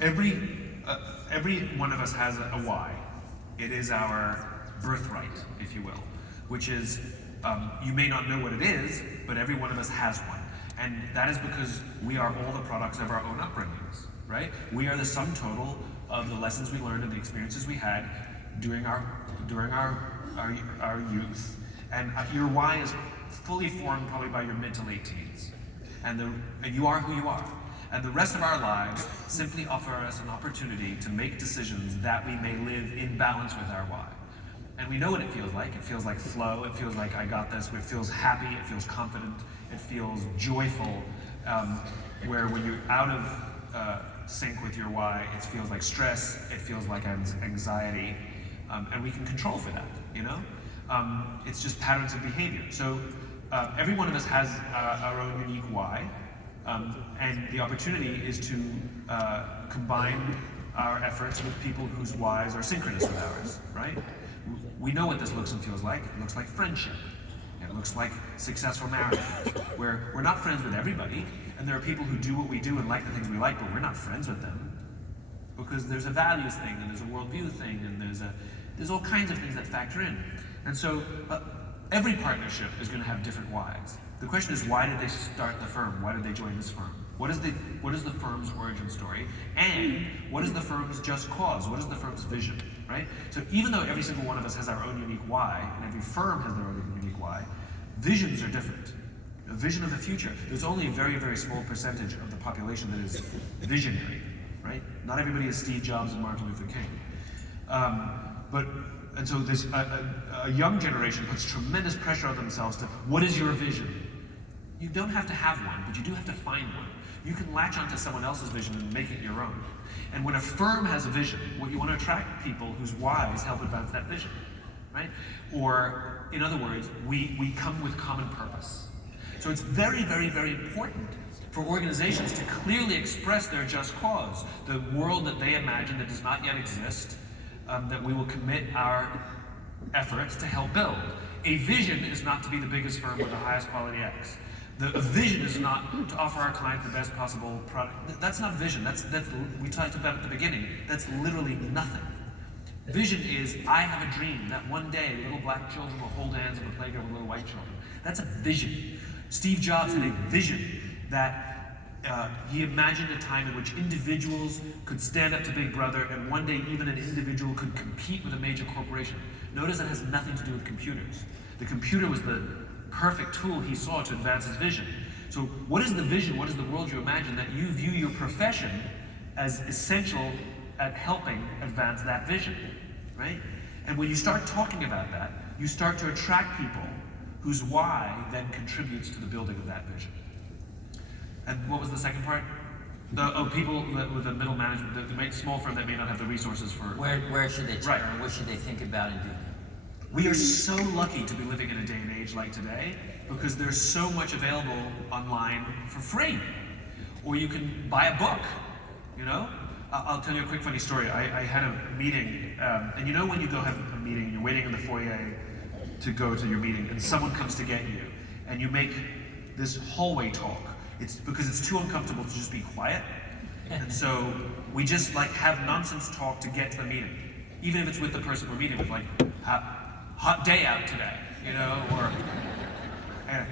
every one of us has a why. It is our birthright, if you will, which is, you may not know what it is, but every one of us has one. And that is because we are all the products of our own upbringings, right? We are the sum total of the lessons we learned and the experiences we had during our youth. And your why is fully formed probably by your mid to late teens. And you are who you are. And the rest of our lives simply offer us an opportunity to make decisions that we may live in balance with our why. And we know what it feels like. It feels like flow. It feels like I got this. It feels happy. It feels confident. It feels joyful. Where when you're out of sync with your why, it feels like stress. It feels like anxiety. And we can control for that, you know? It's just patterns of behavior. So every one of us has our own unique why. And the opportunity is to combine our efforts with people whose whys are synchronous with ours, right? We know what this looks and feels like. It looks like friendship. It looks like successful marriage, where we're not friends with everybody, and there are people who do what we do and like the things we like, but we're not friends with them. Because there's a values thing, and there's a worldview thing, and there's all kinds of things that factor in. And so every partnership is going to have different whys. The question is, why did they start the firm? Why did they join this firm? What is the firm's origin story? And what is the firm's just cause? What is the firm's vision, right? So even though every single one of us has our own unique why, and every firm has their own unique why, visions are different. A vision of the future. There's only a very, very small percentage of the population that is visionary, right? Not everybody is Steve Jobs and Martin Luther King. And so this, a young generation puts tremendous pressure on themselves to, what is your vision? You don't have to have one, but you do have to find one. You can latch onto someone else's vision and make it your own. And when a firm has a vision, what you want to attract people whose whys help advance that vision, right? Or, in other words, we come with common purpose. So it's very, very, very important for organizations to clearly express their just cause, the world that they imagine that does not yet exist, that we will commit our efforts to help build. A vision is not to be the biggest firm with the highest quality X. The vision is not to offer our client the best possible product. That's not vision. That's we talked about at the beginning. That's literally nothing. Vision is, I have a dream that one day little black children will hold hands in the playground with little white children. That's a vision. Steve Jobs had a vision that he imagined a time in which individuals could stand up to Big Brother, and one day even an individual could compete with a major corporation. Notice that has nothing to do with computers. The computer was the perfect tool he saw to advance his vision. So what is the vision? What is the world you imagine that you view your profession as essential at helping advance that vision, right? And when you start talking about that, you start to attract people whose why then contributes to the building of that vision. And what was the second part? People with the middle management, the small firm that may not have the resources for... Where should they turn? Right. What should they think about and do? We are so lucky to be living in a day and age like today because there's so much available online for free. Or you can buy a book, you know? I'll tell you a quick funny story. I had a meeting, and you know when you go have a meeting and you're waiting in the foyer to go to your meeting and someone comes to get you and you make this hallway talk. It's because it's too uncomfortable to just be quiet. And so we just like have nonsense talk to get to the meeting. Even if it's with the person we're meeting with, like, hot day out today, you know, or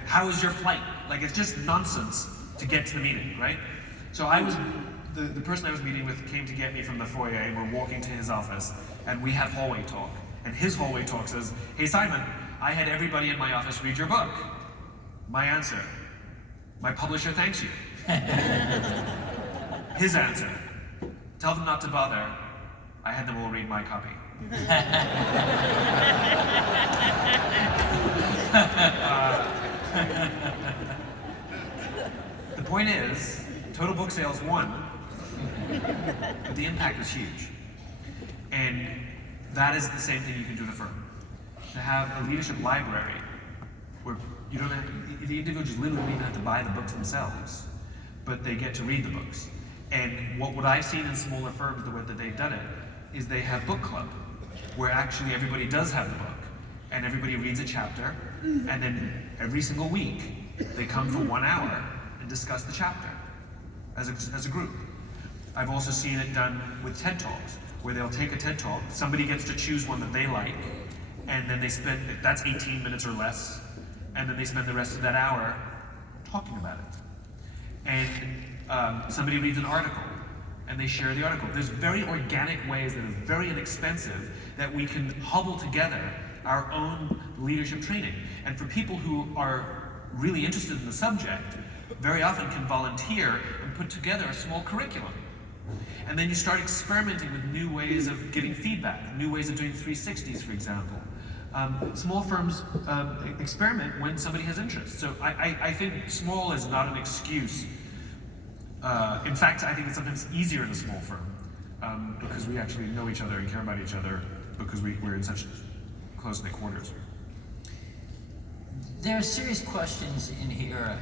how was your flight? Like, it's just nonsense to get to the meeting, right? So the person I was meeting with came to get me from the foyer, and we're walking to his office, and we have hallway talk. And his hallway talk says, hey Simon, I had everybody in my office read your book. My answer, my publisher thanks you. His answer, tell them not to bother, I had them all read my copy. The point is, total book sales won, but the impact was huge. And that is the same thing you can do in a firm. To have a leadership library where you don't have, the individuals literally don't even have to buy the books themselves, but they get to read the books. And what I've seen in smaller firms, the way that they've done it, is they have book club, where actually everybody does have the book, and everybody reads a chapter, and then every single week, they come for 1 hour and discuss the chapter as a group. I've also seen it done with TED Talks, where they'll take a TED Talk, somebody gets to choose one that they like, and then they spend, that's 18 minutes or less, and then they spend the rest of that hour talking about it. And somebody reads an article, and they share the article. There's very organic ways that are very inexpensive that we can hobble together our own leadership training. And for people who are really interested in the subject, very often can volunteer and put together a small curriculum. And then you start experimenting with new ways of giving feedback, new ways of doing 360s, for example. Small firms experiment when somebody has interest. So I think small is not an excuse. In fact, I think it's sometimes easier in a small firm because we actually know each other and care about each other because we're in such close-knit quarters. There are serious questions in here